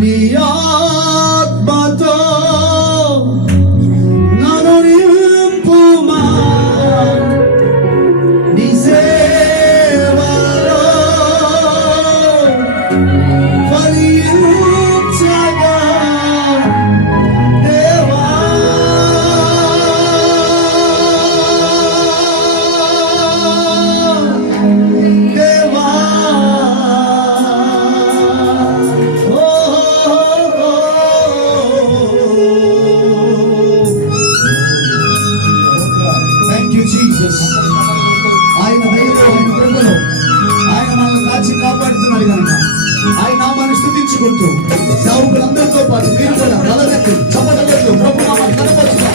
నీ ఆత్మతో నన్ను నింపుమా, నీ సేవలో ఫలించగా దేవా. ఆయన దయతో, ఆయన కృపలో ఆయన మనల్ని కాచి కాపాడుతున్నాడు కనుక ఆయన నామాన్ని స్తుతించుకుంటూ సేవకులందరితో పాటు మీరు కూడా నలగెత్తి చప్పటలతో ప్రభు నామాన్ని కనపరుచుతాం.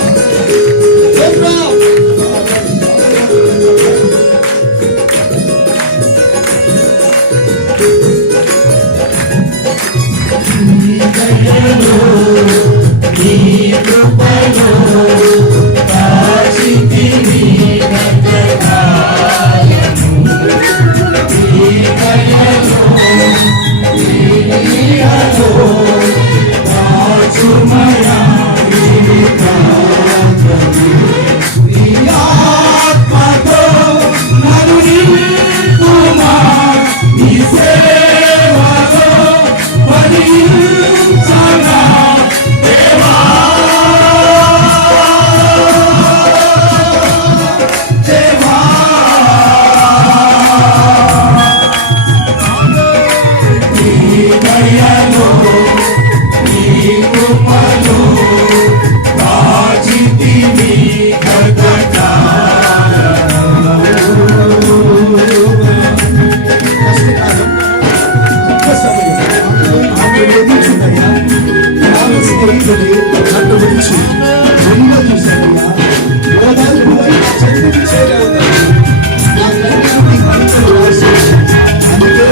నన్ను విడిచి ఎన్నో చూశానయ్యా. చదువు చేయలేదు నాకన్నిటినీ కవితలు రాసి అందుకే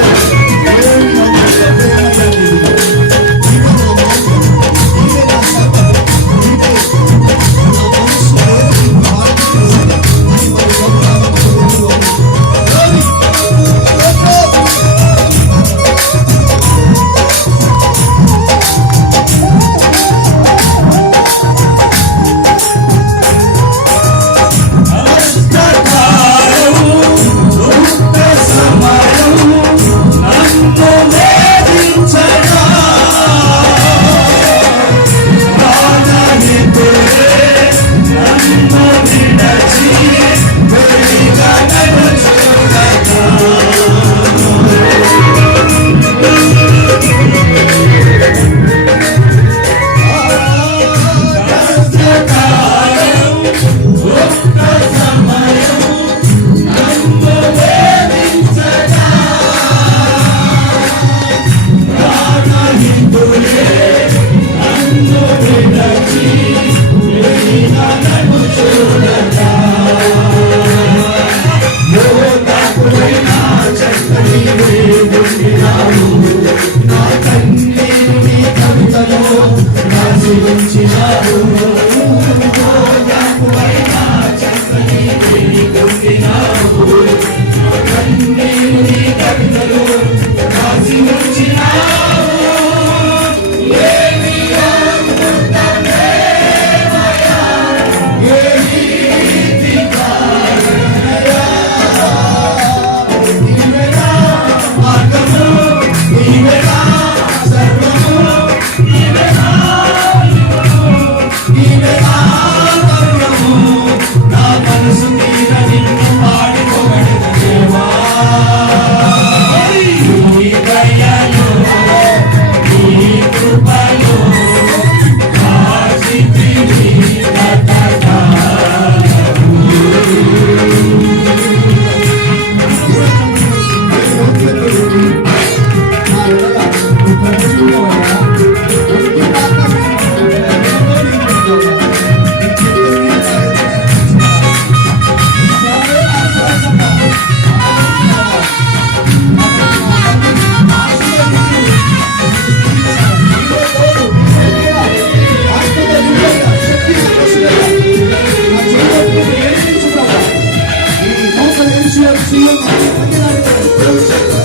Thank you.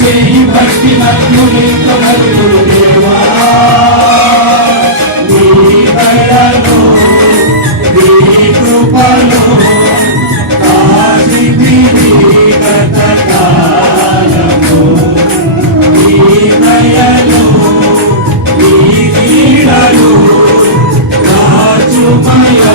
చేయి భక్తి నన్ను నీకు నలుగురు దేవా నీ దయలో నీ కృపలో కాచితివి గతకాలము నీ దయలో నీ నీడలో రాజుమయా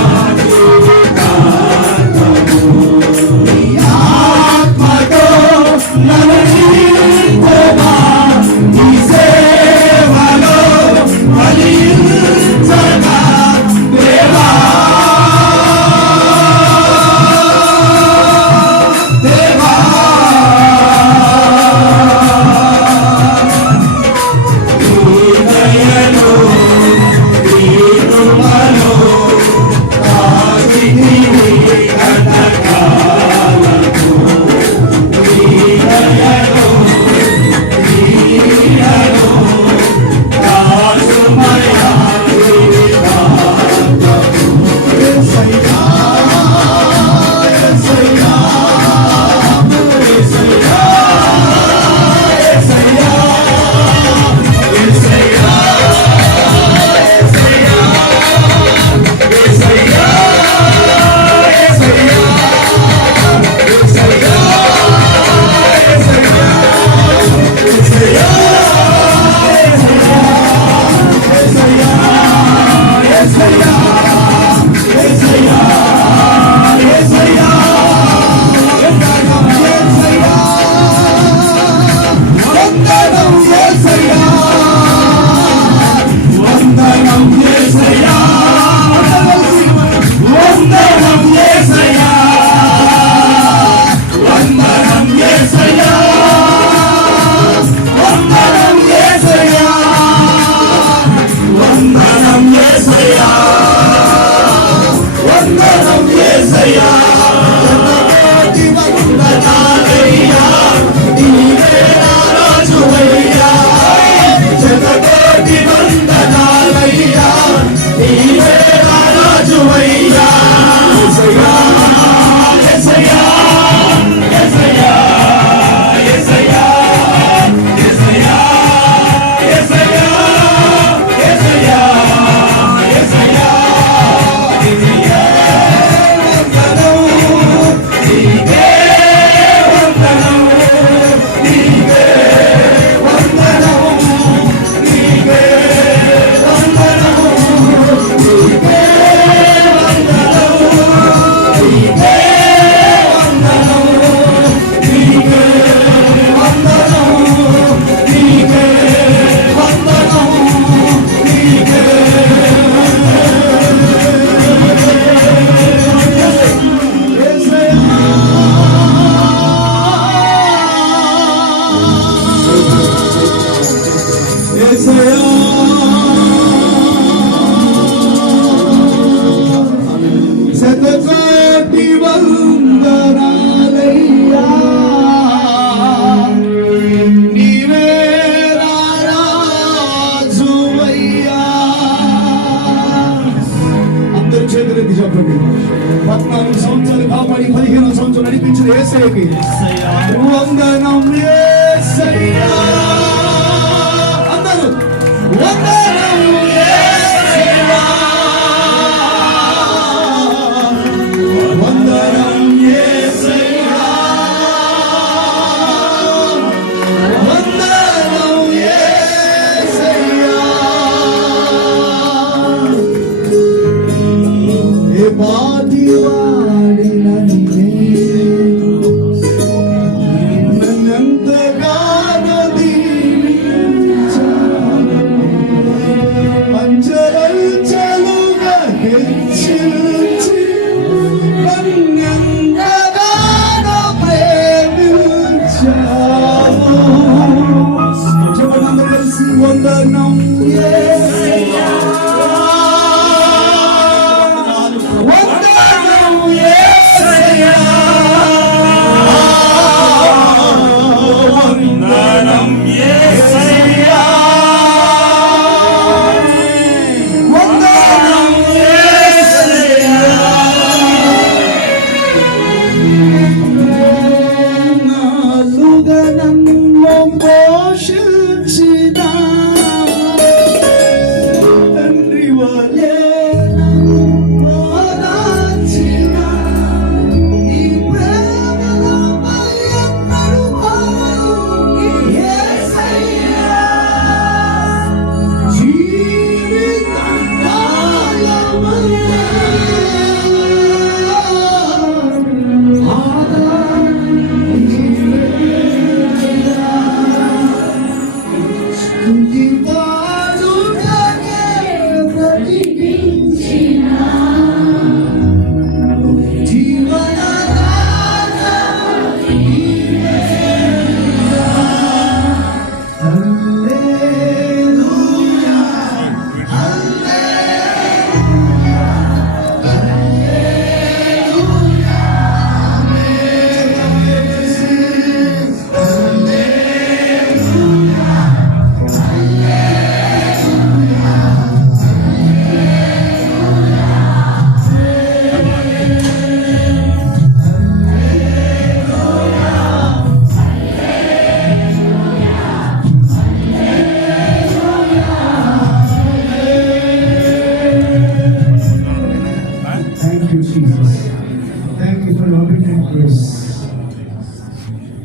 శతకోటి వందనాలయ్యా నీవే రాజువయ్యా. అందరూ చేతులెత్తి చెప్పండి. 14 సంవత్సరాలు కాపాడి 15 సంవత్సరాలు నడిపించిన యేసయ్యకి వందనం యేసయ్యా. అందరూ వందనం యేసయ్యా. వందనం యేసయ్యా. వందనం యేసయ్యా. ఏ పాటి వాడినని నన్నెంతగానో దీవించావు.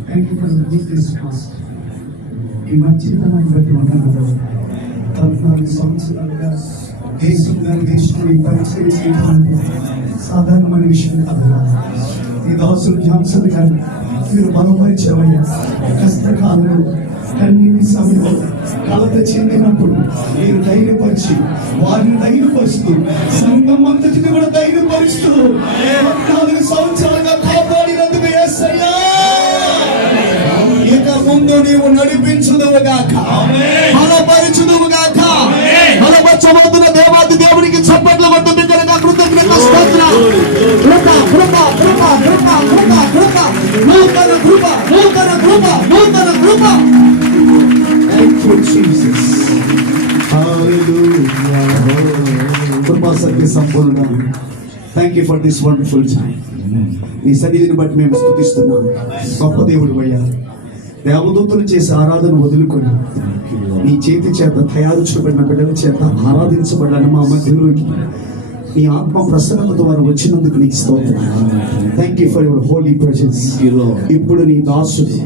Thank you for this past. ఈ మంచితనాన్ని బట్టి ఉన్నాను. 14 సంవత్సరాలుగా దేశం గారి దేశంలో ఈ పరిచయం చేయడం సాధారణమైన విషయం కాదు. ఈ దాసులు జాన్సన్ గారు మీరు బలపరిచేవయ్యా. కష్టకాలంలో కన్నీటి సమయంలో కలత చెందినప్పుడు మీరు ధైర్యపరిచి వారిని ధైర్యపరుస్తూ సంఘం అంతటిని కూడా ధైర్యపరుస్తూ 14 సంవత్సరాలుగా కాపాడినందుకు యేసయ్యా ఇక ముందు నీవు నడిపించుదువుగాక, బలపరచుదువుగాక. బలపరచబోతున్న దేవాది దేవునికి చప్పట్లు కొట్టు బిడ్డలుగా కృతజ్ఞత స్తోత్రాలు. కృప కృప కృప కృప కృప కృప నూతన కృప నూతన కృప నూతన కృప. Thank you, Jesus. Hallelujah. కృపా సత్య సంపూర్ణ. Thank you for this wonderful time. నీ సన్నిధిని బట్టి మేము స్తుతిస్తున్నాం. గొప్ప దేవుడు అయ్యా. దేవదూతలు చేసే ఆరాధన వదులుకొని నీ చేతి చేత తయారు చేయబడిన బిడ్డల చేత ఆరాధించబడ్డాను మా మధ్యలోకి నీ ఆత్మ ప్రసన్నత ద్వారా వచ్చినందుకు నీకు స్తోత్రం. Thank you for your holy presence. ఇప్పుడు నీ దాసుడు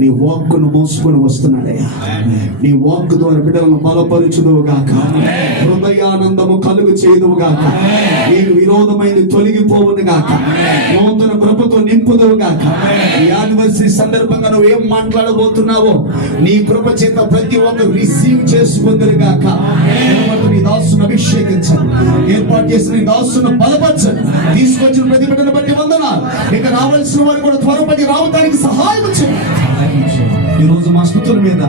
నీ వాక్కును మోసుకొని వస్తున్నాడయ్యా. నీ వాక్ ద్వారా బిడ్డలను బలపరచుదువుగాక, హృదయానందము కలుగు చేయుదువుగాక, నీకు విరోధమైంది తొలగిపోవునుగాక, నూతన కృపతో నింపుదువుగాక. ఈ యానివర్సరీ సందర్భంగా నువ్వు ఏం మాట్లాడబోతున్నావో నీ కృప చేత ప్రతి ఒక్కరు రిసీవ్ చేసుకుందరుగాక. నీ దాసును అభిషేకించండి, ఏర్పాటు చేసిన నీ దాసును బలపరచండి. తీసుకొచ్చిన ప్రతి బిడ్డను బట్టి వందనాలు. ఇక రావాల్సిన వారు కూడా త్వరపడి రావడానికి సహాయం చేయండి. ఈ రోజు మా స్తుతుల మీద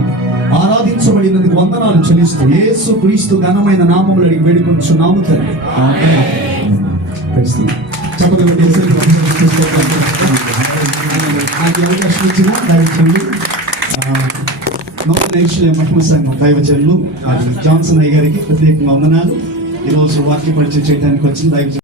ఆరాధించబడినందుకు వందనాలు చెల్లిస్తూ యేసు క్రీస్తు ఘనమైన నామములో అడిగి వేడుకొంచున్నాము తండ్రి. ఆమేన్. చెప్పగలిగే అవకాశం ఇచ్చిన దైవజనులు నూతన ఐశ్వర్య మహిమ సంఘం దైవజనులు జాన్సన్ అయ్య గారికి ప్రత్యేకంగా వందనాలు. ఈరోజు వాక్య పరిచయం చేయడానికి వచ్చిన దైవజనులు